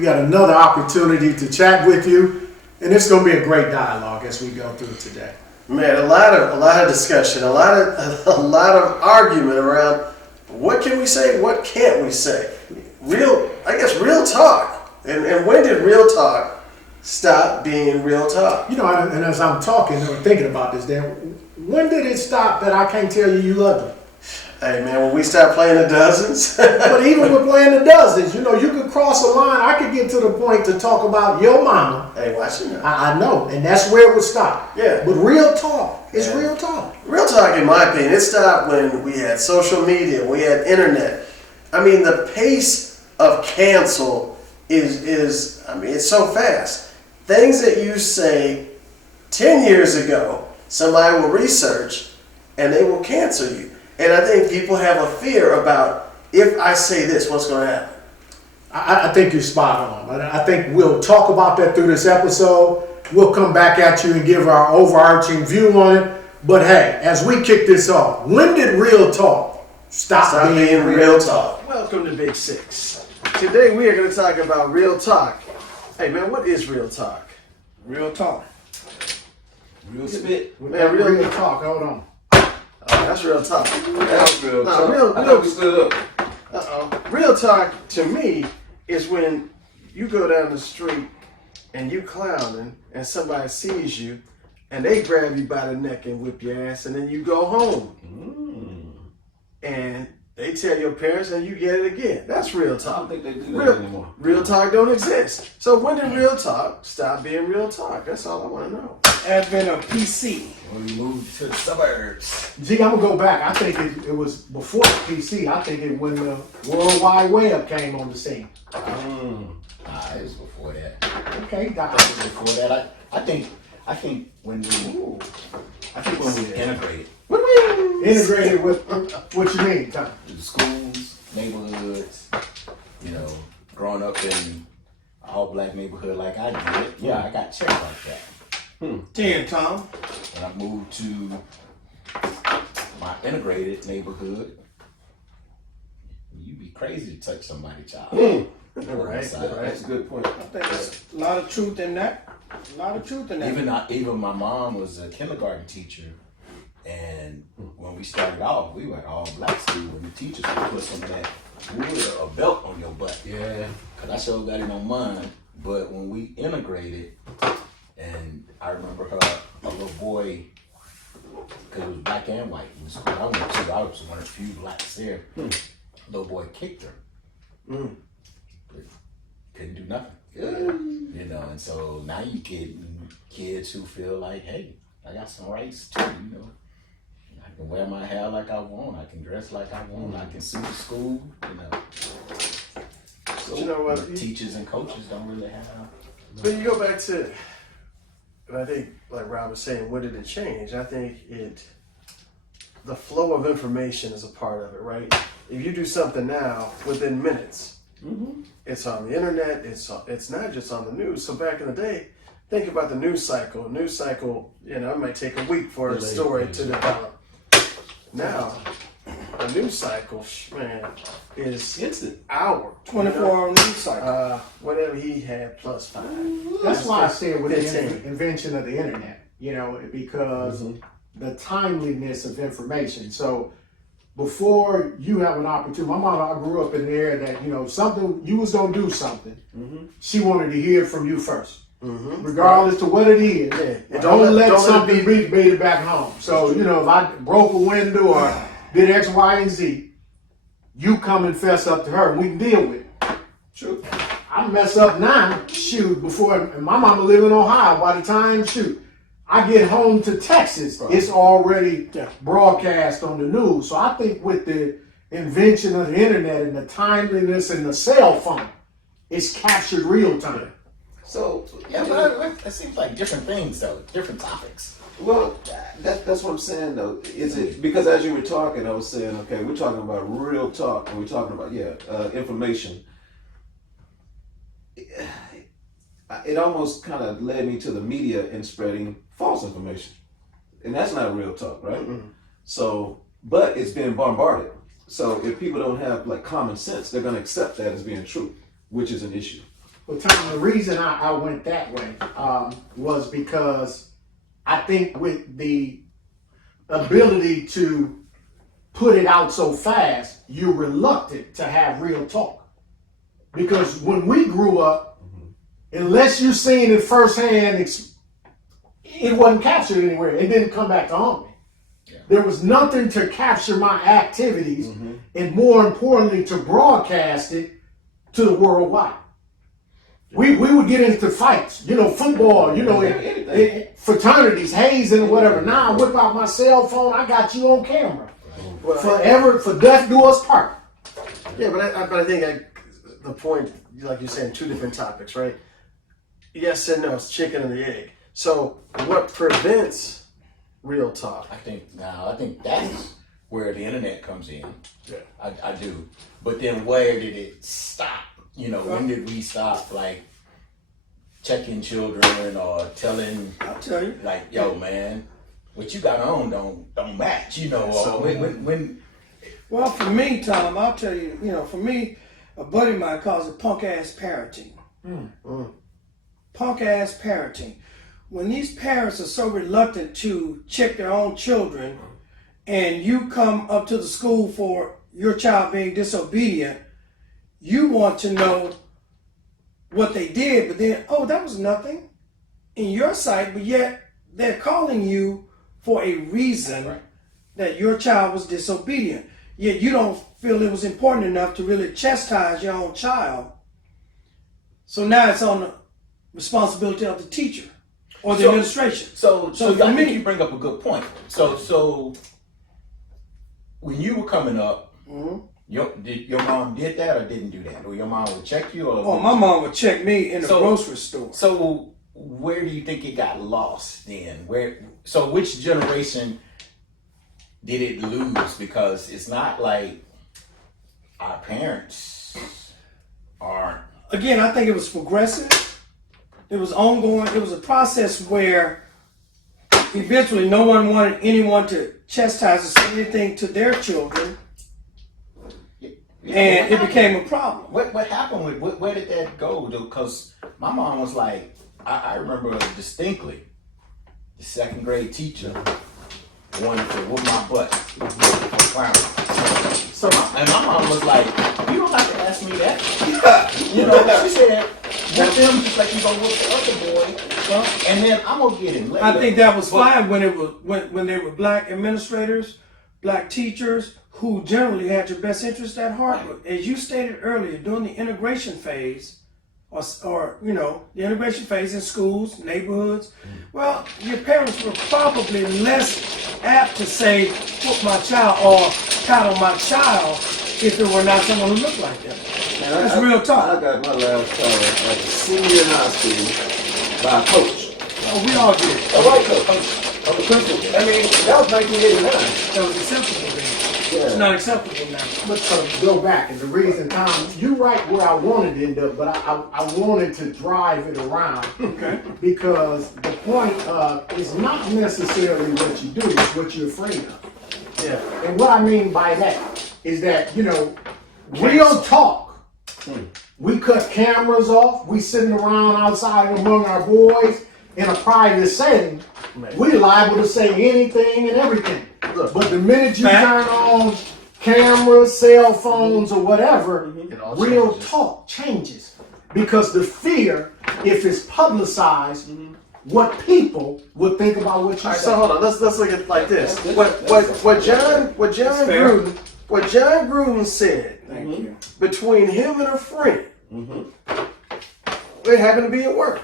We got another opportunity to chat with you, and it's going to be a great dialogue as we go through today. Man, a lot of discussion, a lot of argument around what can we say, what can't we say. Real talk. And when did real talk stop being real talk? You know, and as I'm talking or thinking about this, Dan, when did it stop that I can't tell you love me? Hey man, when we start playing the dozens. But even with playing the dozens, you know, you could cross a line. I could get to the point to talk about your mama. Hey, watch it now. I know, and that's where it would stop. Yeah. But real talk is real talk. Real talk, in my opinion, it stopped when we had social media, we had internet. I mean, the pace of cancel is it's so fast. Things that you say 10 years ago, somebody will research and they will cancel you. And I think people have a fear about, if I say this, what's going to happen? I think you're spot on. I think we'll talk about that through this episode. We'll come back at you and give our overarching view on it. But hey, as we kick this off, when did real talk stop being real talk? Welcome to Big Six. Today we are going to talk about real talk. Hey man, what is real talk? Real talk. Real spit. Man, real talk. Hold on. Oh, that's real talk. That's real talk. I thought we stood up. Real talk to me is when you go down the street and you clowning and somebody sees you and they grab you by the neck and whip your ass and then you go home. And they tell your parents and you get it again. That's real I talk. don't think they do that anymore. Real talk don't exist. So when did real talk stop being real talk? That's all I want to know. Advent of PC. When we moved to the suburbs. Gee, I'm going to go back. I think it was before PC. I think it when the World Wide Web came on the scene. It was before that. Okay, got It was before that. I think when we integrated integrated with what you mean, Tom? the schools, neighborhoods, you know, growing up in an all black neighborhood like I did, yeah, I got checked like that. 10, Tom. When I moved to my integrated neighborhood, you'd be crazy to touch somebody's child. Right. That's a good point. I think there's a lot of truth in that. Even my mom was a kindergarten teacher, and when we started off, we were at all black school, and the teachers would put some of that wood or belt on your butt. Yeah, cause I sure got it on mine. But when we integrated, and I remember a little boy, cause it was black and white in the school I went to. I was one of the few blacks there. Little boy kicked her. But couldn't do nothing. You know, and so now you get kids who feel like, hey, I got some rights too, you know. I can wear my hair like I want, I can dress like I want, I can suit the school, you know. So You know what? teachers and coaches don't really have. But you go back to, and I think, like Rob was saying, when did it change? I think the flow of information is a part of it, right? If you do something now, within minutes, it's on the internet, it's not just on the news. So back in the day, think about the news cycle. News cycle, you know, it might take a week for a story to develop. Now, a news cycle, man, is Instant. hour. 24-hour news cycle. Whatever he had plus 5. That's why I said with the 15. invention of the internet, you know, because the timeliness of information. So before you have an opportunity, my mom, I grew up in there that, you know, something, you was going to do something. She wanted to hear from you first. Regardless to what it is. Yeah. Don't let don't something reach me back home. So, you know, if I broke a window or did X, Y, and Z, you come and fess up to her and we can deal with it. True. I mess up now, shoot, before, and my mama live in Ohio, by the time, shoot, I get home to Texas, it's already broadcast on the news. So I think with the invention of the internet and the timeliness and the cell phone, it's captured real time. So, yeah, but it seems like different things though, different topics. Well, that's what I'm saying though. Is it because as you were talking, I was saying, okay, we're talking about real talk, and we're talking about information. It almost kind of led me to the media and spreading false information, and that's not real talk, right? So, but it's being bombarded. So if people don't have like common sense, they're going to accept that as being true, which is an issue. Well, Tom, the reason I went that way was because I think with the ability to put it out so fast, you're reluctant to have real talk. Because when we grew up, unless you seen it firsthand, it wasn't captured anywhere. It didn't come back to haunt me. There was nothing to capture my activities, and more importantly, to broadcast it to the worldwide. We would get into fights, football, fraternities, hazing, whatever. Now I whip out my cell phone, I got you on camera. Forever, for death do us part. Yeah, but I think the point, like you're saying, two different topics, right? Yes and no, it's chicken and the egg. So what prevents real talk? I think that's where the internet comes in. Yeah. I do. But then where did it stop? When did we stop like checking children or telling I'll tell you. like, yo man, what you got on don't match, or when Well, for me, Tom, I'll tell you, for me, a buddy of mine calls it punk ass parenting. Punk ass parenting. When these parents are so reluctant to check their own children, and you come up to the school for your child being disobedient, you want to know what they did, but then, that was nothing in your sight, but yet they're calling you for a reason that your child was disobedient. Yet you don't feel it was important enough to really chastise your own child. So now it's on the responsibility of the teacher or the administration. So for I think me, you bring up a good point. So when you were coming up, your mom did that or didn't do that? Or your mom would check you? Or my mom would check me in the grocery store. So where do you think it got lost then? So which generation did it lose? Because it's not like our parents aren't. Again, I think it was progressive. It was ongoing. It was a process where eventually no one wanted anyone to chastise or say anything to their children. And it became a problem. What happened with where did that go? Because my mom was like, I remember distinctly, the second grade teacher wanted to whoop my butt for clowning. And my mom was like, you don't have to ask me that. She said, whoop them just like you gonna whoop the other boy, and then I'm gonna get him later. I think that was fine when it was when they were black administrators, black teachers who generally had your best interest at heart. But as you stated earlier, during the integration phase, or the integration phase in schools, neighborhoods, well, your parents were probably less apt to say, "Put my child" or "pat on my child" if it were not someone who looked like them. That's real talk. I got my last call at a senior in high school by a coach. Oh, we all did. A white coach. I'm a principal. I mean, that was 1989. That was acceptable then. It's not acceptable now. But go back, and the reason, Tom, you're right where I wanted to end up, but I wanted to drive it around. Okay. Because the point is not necessarily what you do, it's what you're afraid of. Yeah. And what I mean by that is that, real talk. We cut cameras off, we sitting around outside among our boys in a private setting. We liable to say anything and everything. But the minute you turn on cameras, cell phones, or whatever, real talk changes. Because the fear, if it's publicized, what people would think about what you All right, say. so hold on. Let's look at it like this. What John Gruden said Thank you. between him and a friend, they happened to be at work.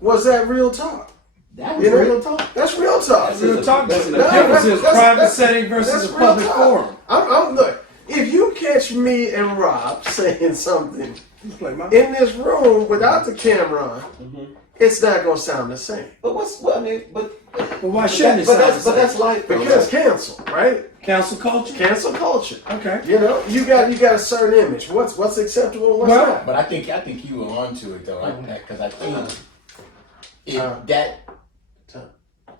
Was that real talk? That was real talk. That's real talk. Real talk. That's The an difference is that's- private that's- setting versus that's a real public talk. forum. Look, if you catch me and Rob saying something Play my- in this room without the camera on, it's not gonna sound the same. But But why shouldn't it but sound that's the but same? that's life. though. Because cancel, right? Cancel culture? Cancel culture. Okay. You got a certain image. What's acceptable and what's Well, not. But I think you were onto it though, because I think that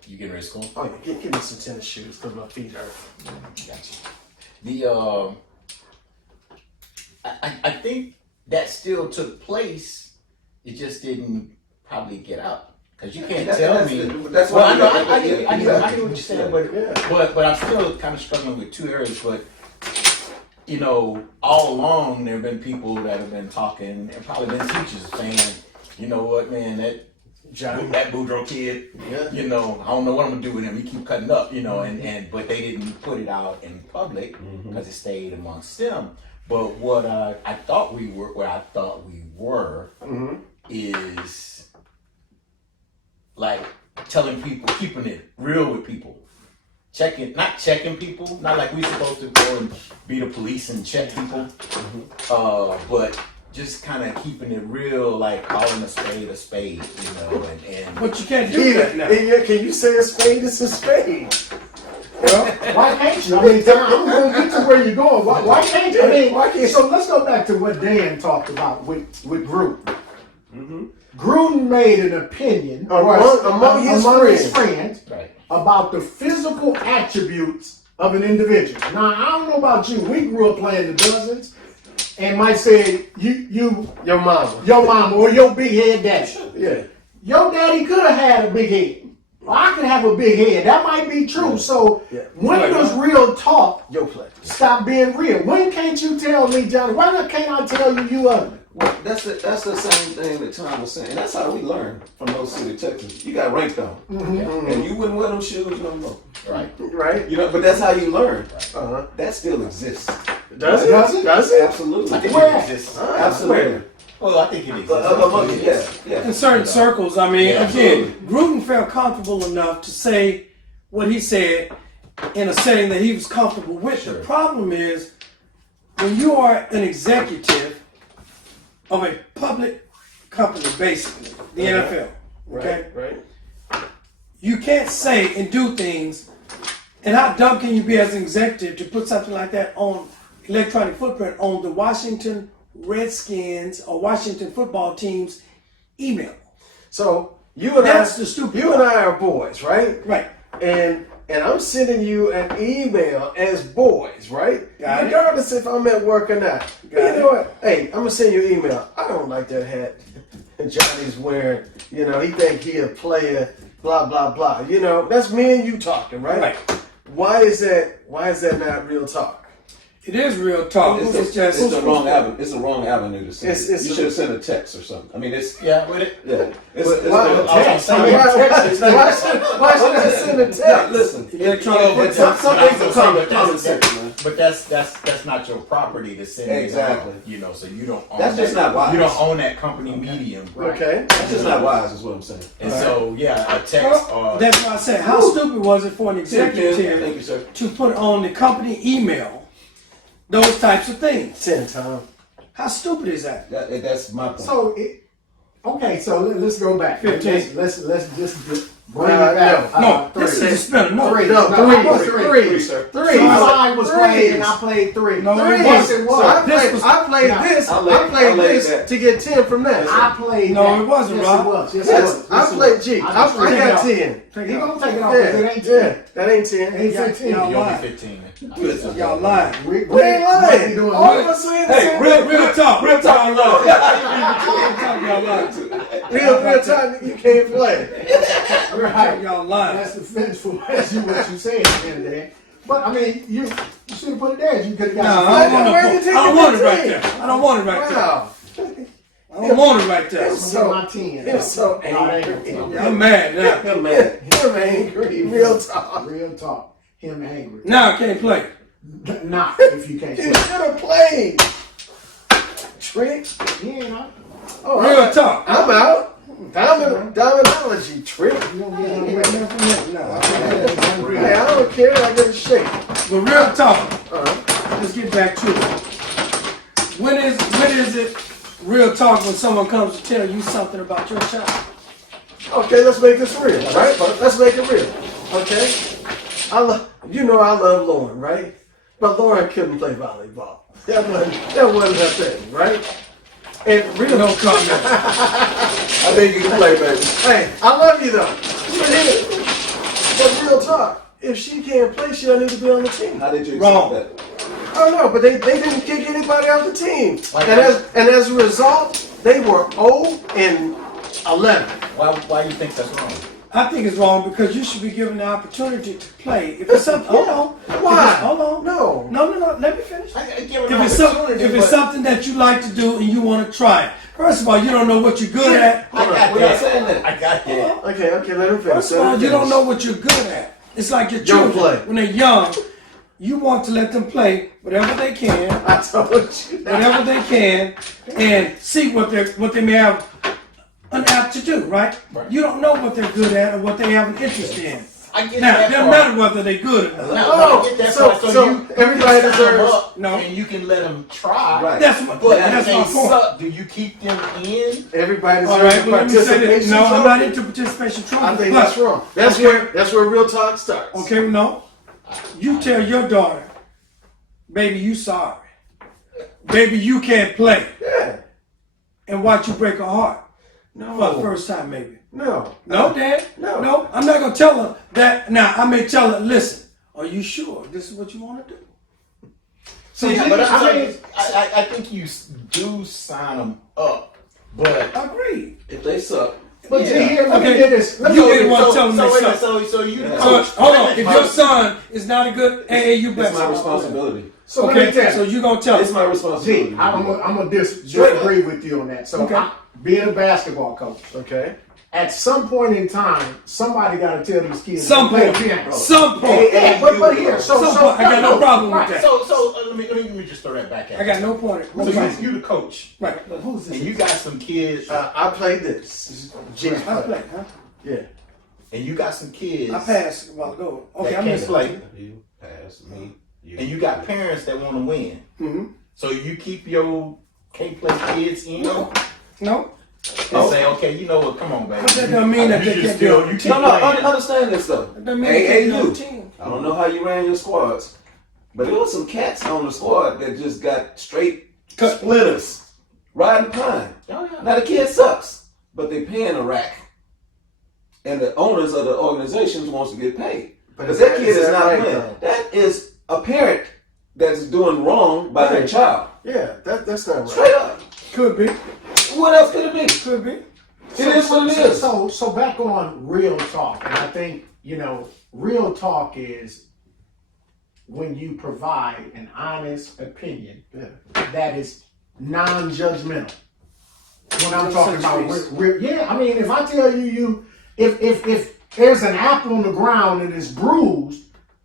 you getting ready to school. Oh yeah, give me some tennis shoes because my feet hurt. Gotcha. I think that still took place it just didn't probably get out. Because you can't That's- tell that's- me. that's well, why I know, we- I get exactly. what you're saying, Yeah. but I'm still kind of struggling with two areas. But you know, all along there have been people that have been talking, and probably been teachers saying, you know what, man, that Boudreaux kid, Yeah. you know, I don't know what I'm gonna do with him. He keep cutting up, you know, and but they didn't put it out in public because it stayed amongst them. But what I thought we were, where I thought we were, is like telling people, keeping it real with people, not checking people, not like we supposed to go and be the police and check people, but just kind of keeping it real, like calling a spade, you know, and But you can't do that now. Can you say a spade is a spade? Well, why can't you? I mean, I'm going to get to where you're going. Why can't you? I mean, Why can't- so let's go back to what Dan talked about with Gruden. Gruden made an opinion Among his friends right. about the physical attributes of an individual. Now, I don't know about you. We grew up playing the dozens, and might say Your mama. your mama or your big head daddy. Yeah. Your daddy could have had a big head. Well, I could have a big head. That might be true. So Yeah. when does real talk Your play. stop being real? When can't you tell me, Johnny? Why can't I tell you ugly? Well, that's the same thing that Tom was saying. And that's how we learn from those city Texans. You got ranked on. And you wouldn't wear them shoes no more. Right. Right? You know, but that's how you learn. Uh-huh. That still exists. Does it? Does it? Does it? Absolutely. I think Where? it exists. Absolutely. Well, I think it exists. Yeah. In certain circles, I mean, Yeah, again, Gruden felt comfortable enough to say what he said in a setting that he was comfortable with. Sure. The problem is when you are an executive of a public company, basically, the NFL, okay? Right. You can't say and do things, and how dumb can you be as an executive to put something like that on electronic footprint on the Washington Redskins or Washington football team's email? So you and That's the stupid You and I are boys, right? Right. And I'm sending you an email as boys, right? Got it. Regardless if I'm at work or not. But you Got know what? Hey, I'm gonna send you an email. I don't like that hat Johnny's wearing. You know, he think he a player. Blah blah blah. You know, that's me and you talking, right? Right. Why is that not real talk? It is real talk. It's just It's the wrong avenue. It's the wrong avenue to send. It's You should have sent a text or something. I mean, it's Yeah, with it. yeah. It's Why should I send a text? Yeah, listen. electronic but footprint. Some things are common sense, man. But that's not your property to send it Exactly. on, you know, so you don't own That's just that. not wise. You don't own that company medium. Okay. That's just not wise, is what I'm saying. And so yeah, a text Well, or that's why I said, how stupid was it for an Thank executive you, sir. to put on the company email those types of things? 10 times. How stupid is that? That's my point. So okay, so let's go back. 15. Let's just bring it back. No, Three. this is a spell. No, Three. No, I was three, sir. So I was playing and I played three. No, it Yes, wasn't. it So was. I played Now, this. I'll I let played this that. to get 10 from that. I played No, that. it wasn't, yes, Rob. It was. Yes, Yes, it was. I Yes, it played was. G. I I got take it got out. 10. He gonna take it off because it Yeah, ain't yeah, 10. that ain't 10. Ain't 15. Y'all you owe me lying. 15. Listen. Y'all lying. We We ain't might lying. be doing All good. of us saying the Hey, same real thing. Real talk. Real talk. Real talk. Y'all lying. Real time, you can't play. Right. Y'all lying. That's defense for what you saying at the end of the day. But I mean, you should have put it there. You could have No, got. I don't Why you want take it. I don't the want it 15? right there. I don't want it right there. Wow. I don't want it right there. It's So my 10. You're so No, it ain't angry. no 10. Yeah, I'm mad now. Him, man. Him angry. Real talk. Real talk. Him angry. Now I can't play. Not if you can't. You play. should have played. Trick. Yeah, no. Oh, Real talk. I'm out. Dominology. Trick. You don't get nothing with that. No. Hey, I don't care. I get a shake. But real talk. Let's get back to it. When is it real talk when someone comes to tell you something about your child? Okay, let's make this real, right? Let's make it real. Okay? I love Lauren, right? But Lauren couldn't play volleyball. That wasn't her thing, right? And real No comment. I think you can play, baby. Hey, I love you though. But real talk, if she can't play, she don't need to be on the team. How did you Wrong. accept that? I don't know, but they didn't kick anybody off the team. Like And as a result, They were 0-11. Why do you think that's wrong? I think it's wrong because you should be given the opportunity to play. If it's something, hold on. Why? Hold on. No. No. Let me finish. I give it If an it's, opportunity, if it's but- something that you like to do and you want to try it, first of all, you don't know what you're good at. I got We're not that. saying that. I got that. Okay, let him finish. First of all, you don't know what you're good at. It's like your Don't children play. when they're young. You want to let them play whatever they can, I told you. whatever they can, and see what they may have an apt to do. Right? You don't know what they're good at or what they have an interest in. I get Now, that it doesn't part. matter whether they're good or not. No, I get that so- part. so you everybody can sign them deserves- up No. and you can let them try. Right. That's But that's if they my point. suck, do you keep them in? Everybody All deserves right, a well, let me say this. participation No, I'm trophy. not into participation trophy. I think but- that's wrong. That's where real talk starts. Okay, no. You tell your daughter, baby, you sorry. Baby, you can't play. Yeah. And watch you break her heart for the No. first time, maybe. No. No, Dad. No. I'm not gonna tell her that. Now, I may tell her, listen, are you sure this is what you want to do? See, But I mean, I think you do sign them up. But agreed. If they suck, But Yeah. see, here, let me Okay. get this. Let me You get didn't this. want to tell them they suck. so you the Yeah. So, coach. hold on. If your son is not a good AAU it's basketball my player, responsibility. So let me okay, tell so you. you gonna tell It's him. my responsibility. G, I'm gonna disagree with you on that. So, Okay. being a basketball coach, Okay. at some point in time, somebody got to tell these kids Some to play point. piano. Some point. Yeah, but here, so Some point. I got no problem with that. So let me just throw that back at I got no point. you. So you the coach, Right. Who's this? and you got some kids, I played this. G's I play. play, huh? Yeah. and you got some kids I passed a while ago. Okay, that I'm can't listening. play, You pass me. You. and you got parents that want to win. Mm-hmm. So you keep your can't play kids in No. and say, okay, you know what? Come on, baby. But that don't mean that You they just can't be still on you the keep team. No, playing. understand this though. That don't mean they can't be on the AAU. team. I don't know how you ran your squads, but there was some cats on the squad that just got straight Cut. splitters, riding pine. Oh, yeah. Now the kid sucks, but they paying a rack, and the owners of the organizations wants to get paid. But is that that- kid is is that not right, playing. though? That is a parent that's doing wrong by their Right. child. Yeah, that's not right. Straight up. Could be. What else could it be? Could be. It is what it is. So back on real talk, and I think, real talk is when you provide an honest opinion Yeah. that is non-judgmental. When I'm No talking such about things. yeah, I mean, if I tell you, if there's an apple on the ground and it's bruised,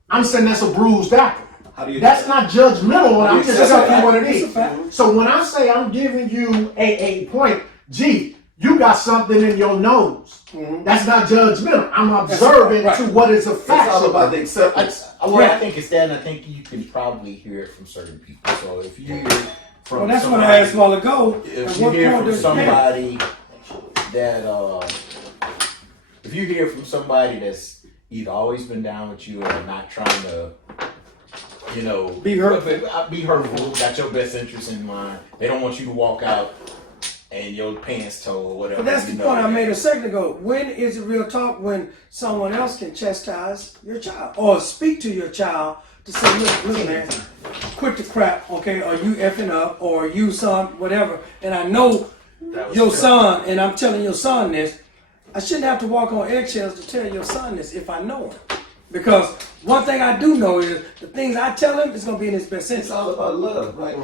I'm saying that's a bruised apple. How do you? That's not judgmental. How do I'm you just accept telling you that? what it It's a is. fact. So when I say I'm giving you a point, G, you got something in your nose. That's not judgmental. I'm observing right. to what is a It's fact. all about the acceptance. I think it's that, and I think you can probably hear it from certain people. So if you hear it from Well, that's what somebody, I asked a while ago. if At you what hear point from does somebody that if you hear from somebody that's either always been down with you or not trying to Be hurtful. got your best interest in mind, they don't want you to walk out and your pants toe or whatever. But that's the point I made a second ago. When is it real talk when someone else can chastise your child or speak to your child to say, look, man, quit the crap, okay? Or you effing up, or you son, whatever. And I know your son, and I'm telling your son this. I shouldn't have to walk on eggshells to tell your son this if I know him. Because one thing I do know is the things I tell him is going to be in his best It's interest. all about love, right?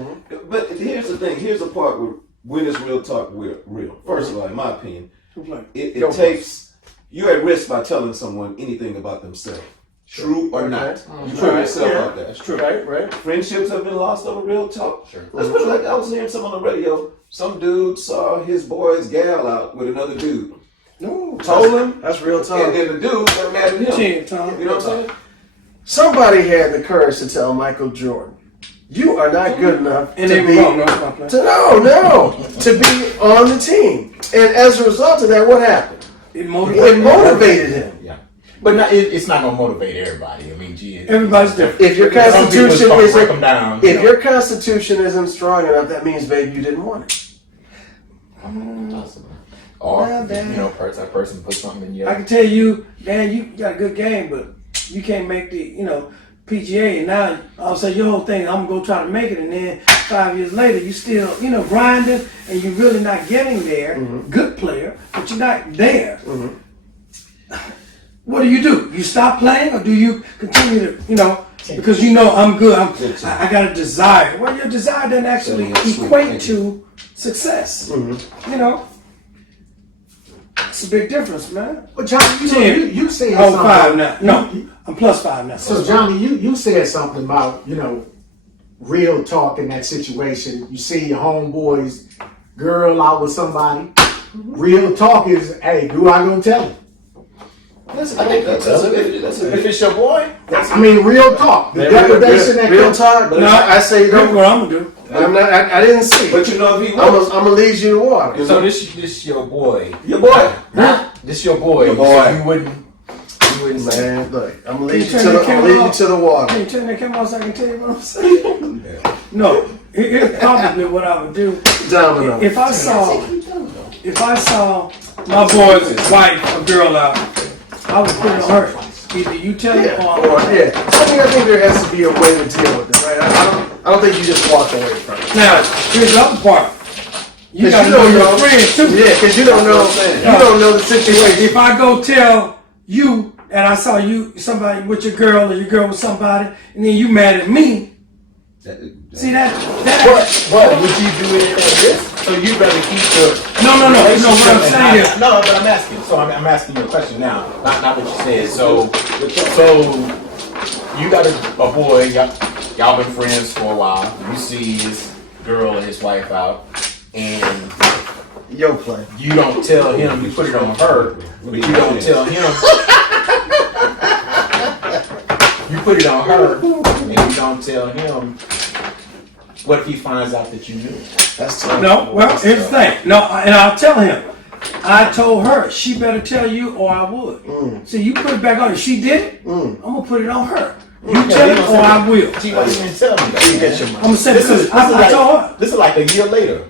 But here's the thing. Here's the part where when is real talk real. First of all, in my opinion, it takes you're at risk by telling someone anything about themselves, true or not. You put yourself out there. That's true. Right. Friendships have been lost over real talk. Sure. Let's put it like I was hearing someone on the radio. Some dude saw his boy's gal out with another dude. No. Told him, That's real talk. and then the dude got mad at him. Chin, Tom. You know what I'm saying? Somebody had the courage to tell Michael Jordan, "You are not good enough And to they be were wrong. No, it's not playing. to be on the team." And as a result of that, what happened? It It motivated. motivated him. Yeah, but it's not gonna motivate everybody. I mean, gee, Everybody's different. If your some people constitution just gonna break them isn't, down. if your constitution isn't strong enough, that means, babe, you didn't want it. Possible. Or Well, then- that person put something in your. I can tell you, Dan, you got a good game, but you can't make the, PGA, and now all of a sudden your whole thing, I'm gonna go try to make it, and then 5 years later you still, grinding, and you're really not getting there. Good player, but you're not there. What do? You stop playing, or do you continue to, because I'm good. I got a desire. Well, your desire doesn't actually equate to success. It's a big difference, man. But Johnny, you said Oh, something. 5 now. No, I'm plus 5 now. So Johnny, you said something about, real talk in that situation. You see your homeboy's girl out with somebody. Real talk is, hey, who I gonna tell him? I think that's if it's your boy. I mean, real talk. The degradation that real comes. talk. No, I say That's don't. what I'm gonna do. I'm not. I didn't see. But you know if he I'm was gonna lead you to water. So this your boy. your boy. This your boy. Your boy. So you wouldn't Man, look, I'm gonna lead you turn to the the. I'm camera gonna lead you off? to the water. Can you turn that camera on so I can tell you what I'm saying? No, here's probably what I would do. Domino. If I saw my boy's wife or girl out, I would put it on her. Either you tell me Yeah, or or yeah. I think there has to be a way to deal with it, right? I don't think you just walk away from it. Now, here's the other part. You 'Cause gotta you know don't your know. friends too. Yeah, because you don't know. You don't know the situation. If I go tell you and I saw somebody with your girl or your girl with somebody, and then you mad at me, see that? But would you do it at risk? So you better keep the No. What I'm saying is, no, but I'm asking. So I'm asking you a question now. Not what you said. So you got a boy. Y'all been friends for a while. You see his girl and his wife out, and Yo, play. you don't tell him. You put it on her, but you don't tell him. You put it on her, and you don't tell him. What if he finds out that you knew? That's tough. no. Well, here's the thing. No, and I'll tell him. I told her she better tell you, or I would. See, you put it back on her. She did it. I'm gonna put it on her. You tell it, or I will. She wasn't even telling me that. You get your I'm money. gonna say because I told her. This is like a year later,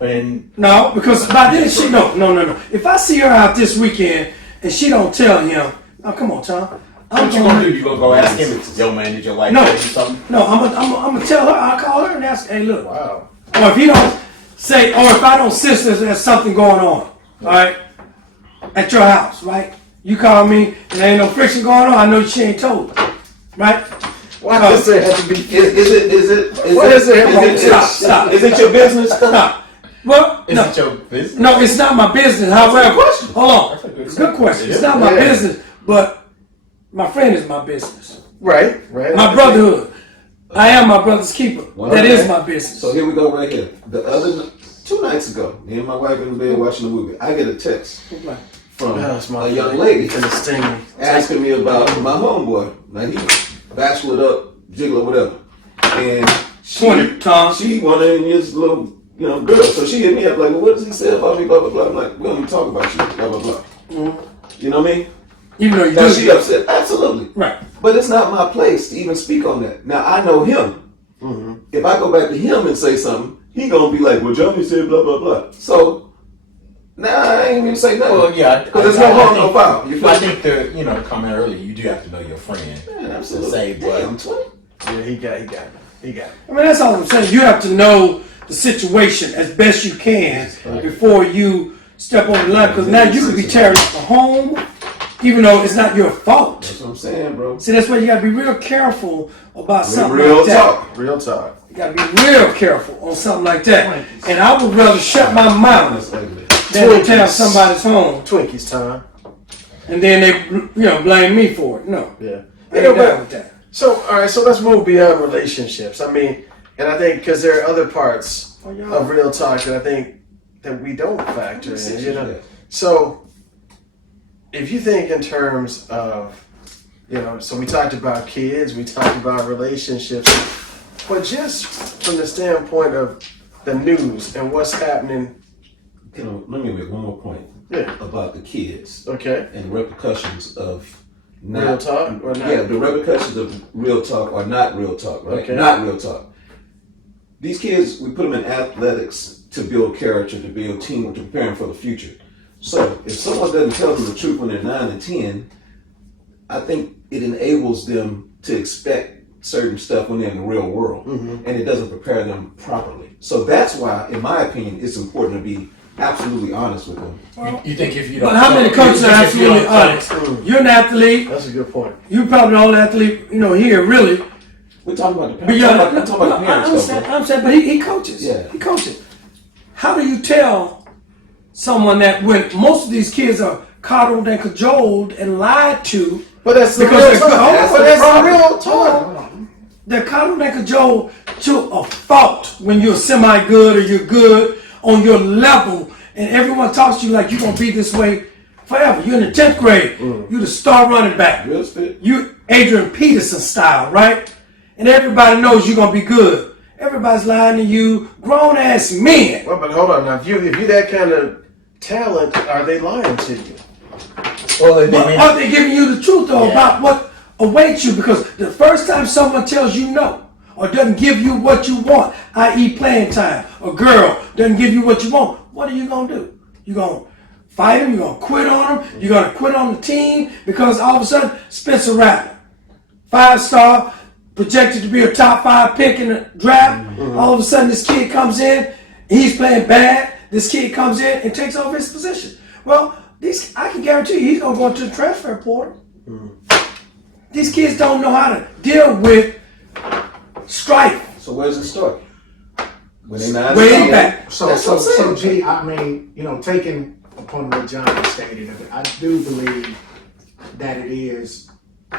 and No, because by then she no. If I see her out this weekend and she don't tell him, oh come on, Tom. what you gonna do? You gonna go ask him? Yo, man, did your wife No. tell you something? No, I'm gonna tell her. I'll call her and ask. Hey, look. Wow. Or if he don't say, or if I don't sense there's something going on, all right, at your house, right? You call me and there ain't no friction going on. I know she ain't told, right? Why does there have to be? Stop. Is it your business? Stop. Well, Is no. it your business? No, it's not my business. However, hold on. That's a good Good question. It's not my Yeah. business, but my friend is my business. Right. My brotherhood. I am my brother's keeper. That is my business. So here we go right here. The other 2 nights ago, me and my wife in bed watching a movie. I get a text from That's my a young lady And it's stinging. asking me about my homeboy. Now he bachelored up, jiggler, whatever. And 20, Tom. she one of his little, girl. So she hit me up like, well, what does he say about me, blah, blah, blah. I'm like, we don't even talk about you, blah, blah, blah. You know what I mean? Even though you Now do. she upset, absolutely. Right. But it's not my place to even speak on that. Now I know him. If I go back to him and say something, he gonna be like, well, Johnny said blah, blah, blah. So, I ain't even say nothing. Well, yeah, Because there's no harm, no foul. You feel I me? think the comment earlier, you do have to know your friend. Yeah, absolutely. Say, but Damn, 20. Yeah, he got it. I mean, that's all I'm saying. You have to know the situation as best you can before you step over the line. Because now you could be tearing up the home, even though it's not your fault. That's what I'm saying, bro. See, that's why you got to be real careful about something Real like that. talk. Real talk. You got to be real careful on something like that. And I would rather shut my mouth That's ugly. than to tear somebody's home Twinkies time. and then they, blame me for it. No, Yeah. I ain't down with that. So, all right. So let's move beyond relationships. I mean, and I think because there are other parts of real talk that I think that we don't factor in. So if you think in terms of, so we talked about kids, we talked about relationships, but just from the standpoint of the news and what's happening. Let me make one more point about the kids Okay. and repercussions of Real talk or not? Yeah, the repercussions of real talk or not real talk, right? Okay. Not real talk. These kids, we put them in athletics to build character, to build teamwork, to prepare them for the future. So if someone doesn't tell them the truth when they're 9 and 10, I think it enables them to expect certain stuff when they're in the real world, and it doesn't prepare them properly. So that's why, in my opinion, it's important to be absolutely honest with them. You think if you don't? But how many coaches are absolutely honest? You're an athlete. That's a good point. You probably the only athlete, here, really. We're talking about the But parents. I'm talking about the I parents, though, understand, but he coaches. Yeah. He coaches. How do you tell someone that when most of these kids are coddled and cajoled and lied to, But that's the Because real they're talk. good. That's But that's the the real talk. they're coddled and cajoled to a fault when you're semi-good or you're good on your level, and everyone talks to you like you're gonna be this way forever. You're in the 10th grade. You're the star running back. Real spit. You Adrian Peterson style, right? And everybody knows you're gonna be good. Everybody's lying to you, grown ass men. Well, but hold on now. If you that kind of talent, are they lying to you? Well, But are they giving you the truth though about what awaits you? Because the first time someone tells you no or doesn't give you what you want, i.e. playing time, a girl doesn't give you what you want, what are you gonna do? You gonna fight them? You gonna quit on them? You gonna quit on the team because all of a sudden Spencer Rattler, 5-star, projected to be a top 5 pick in the draft. All of a sudden this kid comes in, he's playing bad. This kid comes in and takes over his position. Well, I can guarantee you he's gonna go into the transfer portal. These kids don't know how to deal with strife. So where's the story? When they not Way back. So G, I mean, taking upon what John stated, I do believe that it is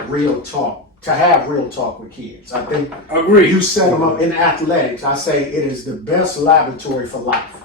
real talk, to have real talk with kids. I think Agreed. you set them up in athletics. I say it is the best laboratory for life.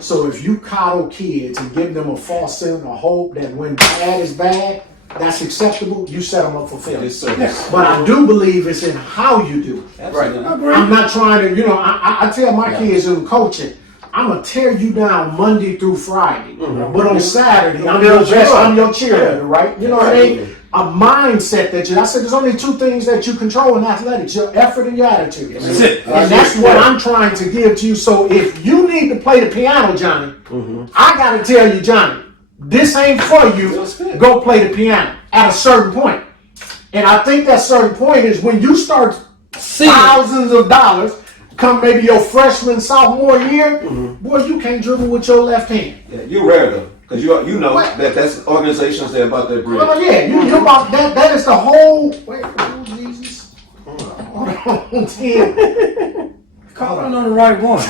So if you coddle kids and give them a false sense of hope that when bad is bad, that's acceptable, you set them up for failure. Yes, sir. But I do believe it's in how you do it. Absolutely. I'm not trying to, I tell my kids in coaching, I'm going to tear you down Monday through Friday. But on Saturday, I'm your best, I'm your cheerleader, right? You know what I mean? A mindset that I said there's only 2 things that you control in athletics, your effort and your attitude. That's it. And that's what I'm trying to give to you. So if you need to play the piano, Johnny, I got to tell you, Johnny, this ain't for you. Go play the piano at a certain point. And I think that certain point is when you start thousands of dollars come maybe your freshman, sophomore year, boy, you can't dribble with your left hand. Yeah, you're rare though, because you know that's organizations that are about their bread. Oh yeah, you about that. That is the whole. Wait, oh Jesus! Hold on, Tim. Calling on the right one.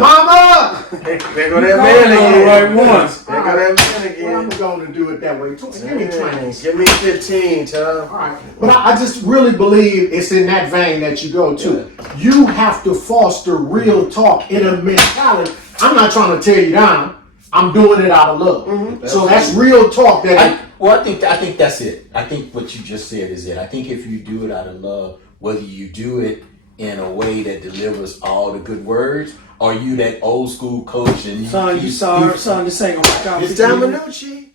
Mama. There go that Calling man on the again. right one. There go that man Well, again. I'm going to do it that way. Give me 20. Give me 15, Tom. All right. But I just really believe it's in that vein that you go to. You have to foster real talk in a mentality. I'm not trying to tear you down. I'm doing it out of love. So that's real talk. I think that's it. I think what you just said is it. I think if you do it out of love, whether you do it in a way that delivers all the good words, or you that old school coach and Son, this ain't gonna work out. It's Don Manucci.